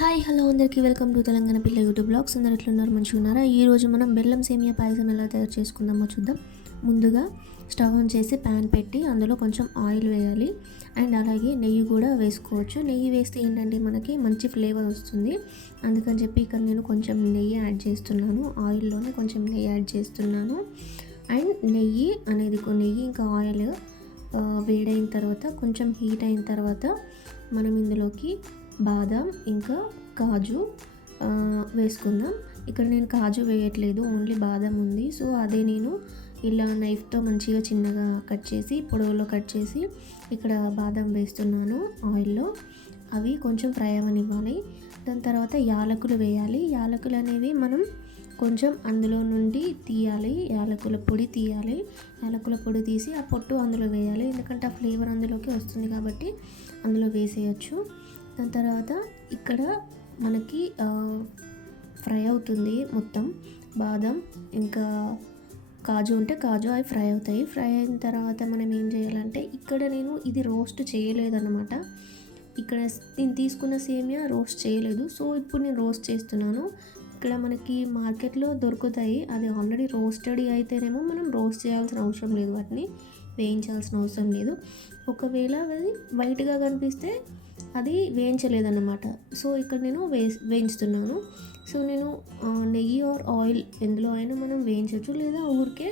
Hi hello అందరికీ welcome to Telangana పిల్ల YouTube blogs. అందరు ఎట్లున్నారు? మంచిగా ఉన్నారా? ఈరోజు మనం బెల్లం సేమియా పాయసం ఎలా తయారు చేసుకుందామో చూద్దాం. ముందుగా స్టవ్ ఆన్ చేసి ప్యాన్ పెట్టి అందులో కొంచెం ఆయిల్ వేయాలి. అండ్ అలాగే నెయ్యి కూడా వేసుకోవచ్చు. నెయ్యి వేస్తే ఏంటంటే మనకి మంచి ఫ్లేవర్ వస్తుంది. అందుకని చెప్పి ఇక్కడ నేను కొంచెం నెయ్యి యాడ్ చేస్తున్నాను. ఆయిల్లోనే కొంచెం నెయ్యి యాడ్ చేస్తున్నాను. అండ్ నెయ్యి అనేది నెయ్యి ఇంకా ఆయిల్ వేడైన తర్వాత కొంచెం హీట్ అయిన తర్వాత మనం ఇందులోకి బాదం ఇంకా కాజు వేసుకుందాం. ఇక్కడ నేను కాజు వేయట్లేదు ఓన్లీ బాదం ఉంది. సో అదే నేను ఇలా నైఫ్తో మంచిగా చిన్నగా కట్ చేసి పొడవులో కట్ చేసి ఇక్కడ బాదం వేస్తున్నాను ఆయిల్లో. అవి కొంచెం ఫ్రై అవ్వనివ్వాలి దాని తర్వాత యాలకులు వేయాలి. యాలకులు అనేవి మనం కొంచెం అందులో నుండి తీయాలి. యాలకుల పొడి తీయాలి. యాలకుల పొడి తీసి ఆ పొట్టు అందులో వేయాలి. ఎందుకంటే ఆ ఫ్లేవర్ అందులోకి వస్తుంది కాబట్టి అందులో వేసేయచ్చు. దాని తర్వాత ఇక్కడ మనకి ఫ్రై అవుతుంది మొత్తం. బాదం ఇంకా కాజు ఉంటే కాజు అవి ఫ్రై అవుతాయి. ఫ్రై అయిన తర్వాత మనం ఏం చేయాలంటే ఇక్కడ నేను ఇది రోస్ట్ చేయలేదన్నమాట. ఇక్కడ నేను తీసుకున్న సేమియా రోస్ట్ చేయలేదు. సో ఇప్పుడు నేను రోస్ట్ చేస్తున్నాను. ఇక్కడ మనకి మార్కెట్లో దొరుకుతాయి. అది ఆల్రెడీ రోస్టెడ్ అయితేనేమో మనం రోస్ట్ చేయాల్సిన అవసరం లేదు. వాటిని వేయించాల్సిన అవసరం లేదు. ఒకవేళ అది వైట్గా కనిపిస్తే అది వేయించలేదన్నమాట. సో ఇక్కడ నేను వే వేయించుతున్నాను. సో నేను నెయ్యి ఆర్ ఆయిల్ ఎందులో అయినా మనం వేయించవచ్చు లేదా ఊరికే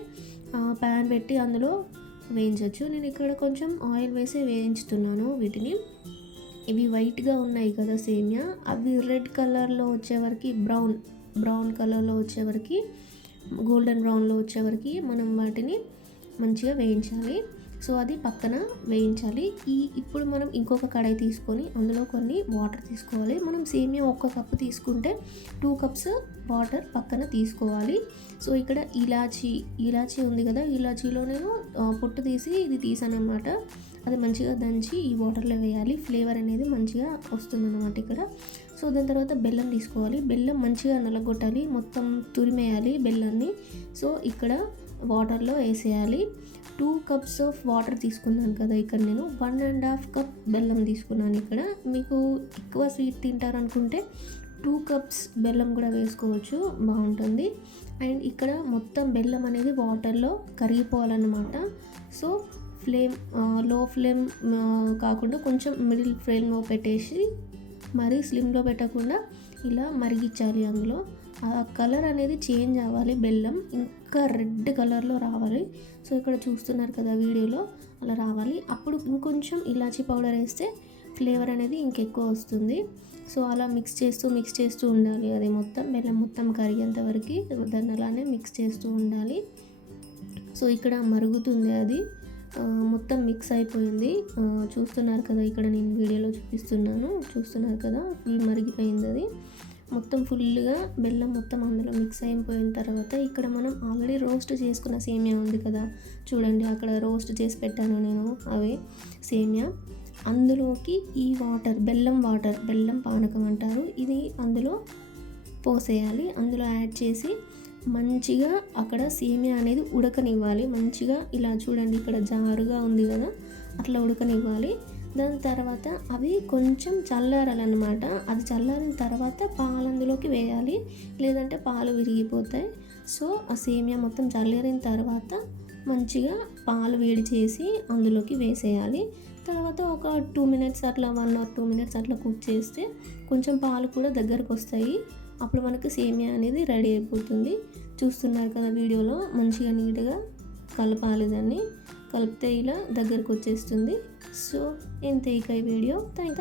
ప్యాన్ పెట్టి అందులో వేయించవచ్చు నేను ఇక్కడ కొంచెం ఆయిల్ వేసి వేయించుతున్నాను వీటిని. ఇవి వైట్గా ఉన్నాయి కదా సేమియా. అవి రెడ్ కలర్లో వచ్చేవరకు బ్రౌన్ బ్రౌన్ కలర్లో వచ్చేవరకు గోల్డెన్ బ్రౌన్లో వచ్చేవరకు మనం వాటిని మంచిగా వేయించాలి. సో అది పక్కన వేయించాలి. ఈ ఇప్పుడు మనం ఇంకొక కడాయి తీసుకొని అందులో కొన్ని వాటర్ తీసుకోవాలి. మనం సేమియా ఒక్క కప్పు తీసుకుంటే టూ కప్స్ వాటర్ పక్కన తీసుకోవాలి. సో ఇక్కడ ఇలాచీ ఇలాచీ ఉంది కదా ఇలాచీలో నేను పొట్టు తీసి ఇది తీసానమాట అది మంచిగా దంచి ఈ వాటర్లో వేయాలి. ఫ్లేవర్ అనేది మంచిగా వస్తుందన్నమాట ఇక్కడ. సో దాని తర్వాత బెల్లం తీసుకోవాలి. బెల్లం మంచిగా నలగొట్టాలి. మొత్తం తురిమేయాలి బెల్లాన్ని. సో ఇక్కడ వాటర్లో వేసేయాలి. టూ కప్స్ ఆఫ్ వాటర్ తీసుకున్నాను కదా ఇక్కడ నేను. వన్ అండ్ హాఫ్ కప్ బెల్లం తీసుకున్నాను ఇక్కడ. మీకు ఎక్కువ స్వీట్ తింటారనుకుంటే టూ కప్స్ బెల్లం కూడా వేసుకోవచ్చు. బాగుంటుంది. అండ్ ఇక్కడ మొత్తం బెల్లం అనేది వాటర్లో కరిగిపోవాలన్నమాట. సో ఫ్లేమ్లో ఫ్లేమ్ కాకుండా కొంచెం మిడిల్ ఫ్లేమ్లో పెట్టేసి మరీ స్లిమ్లో పెట్టకుండా ఇలా మరిగించాలి అందులో. ఆ కలర్ అనేది చేంజ్ అవ్వాలి. బెల్లం ఇంకా రెడ్ కలర్లో రావాలి. సో ఇక్కడ చూస్తున్నారు కదా వీడియోలో అలా రావాలి. అప్పుడు ఇంకొంచెం ఇలాచీ పౌడర్ వేస్తే ఫ్లేవర్ అనేది ఇంకెక్కువ వస్తుంది. సో అలా మిక్స్ చేస్తూ మిక్స్ చేస్తూ ఉండాలి. అది మొత్తం బెల్లం మొత్తం కరిగేంత వరకు దాన్ని అలానే మిక్స్ చేస్తూ ఉండాలి. సో ఇక్కడ మరుగుతుంది అది. మొత్తం మిక్స్ అయిపోయింది. చూస్తున్నారు కదా ఇక్కడ నేను వీడియోలో చూపిస్తున్నాను. చూస్తున్నారు కదా ఫుల్ మరిగిపోయింది అది. మొత్తం ఫుల్గా బెల్లం మొత్తం అందులో మిక్స్ అయిపోయిన తర్వాత ఇక్కడ మనం ఆల్రెడీ రోస్ట్ చేసుకున్న సేమియా ఉంది కదా. చూడండి అక్కడ రోస్ట్ చేసి పెట్టాను నేను అవే సేమియా. అందులోకి ఈ వాటర్ బెల్లం వాటర్ బెల్లం పానకం అంటారు. ఇది అందులో పోసేయాలి. అందులో యాడ్ చేసి మంచిగా అక్కడ సేమియా అనేది ఉడకనివ్వాలి. మంచిగా ఇలా చూడండి ఇక్కడ జారుగా ఉంది కదా. అట్లా ఉడకనివ్వాలి. దాని తర్వాత అవి కొంచెం చల్లారాలన్నమాట. అది చల్లారిన తర్వాత పాలు అందులోకి వేయాలి. లేదంటే పాలు విరిగిపోతాయి. సో ఆ సేమియా మొత్తం చల్లారిన తర్వాత మంచిగా పాలు వేడి చేసి అందులోకి వేసేయాలి. తర్వాత ఒక టూ మినిట్స్ అట్లా వన్ ఆర్ టూ మినిట్స్ అట్లా కుక్ చేస్తే కొంచెం పాలు కూడా దగ్గరకు వస్తాయి. అప్పుడు మనకు సేమియా అనేది రెడీ అయిపోతుంది. చూస్తున్నారు కదా వీడియోలో? మంచిగా నీట్గా కలపాలి దాన్ని. కలిపితే ఇలా దగ్గరకు వచ్చేస్తుంది. సో ఇంతే ఇక ఈ వీడియో థ్యాంక్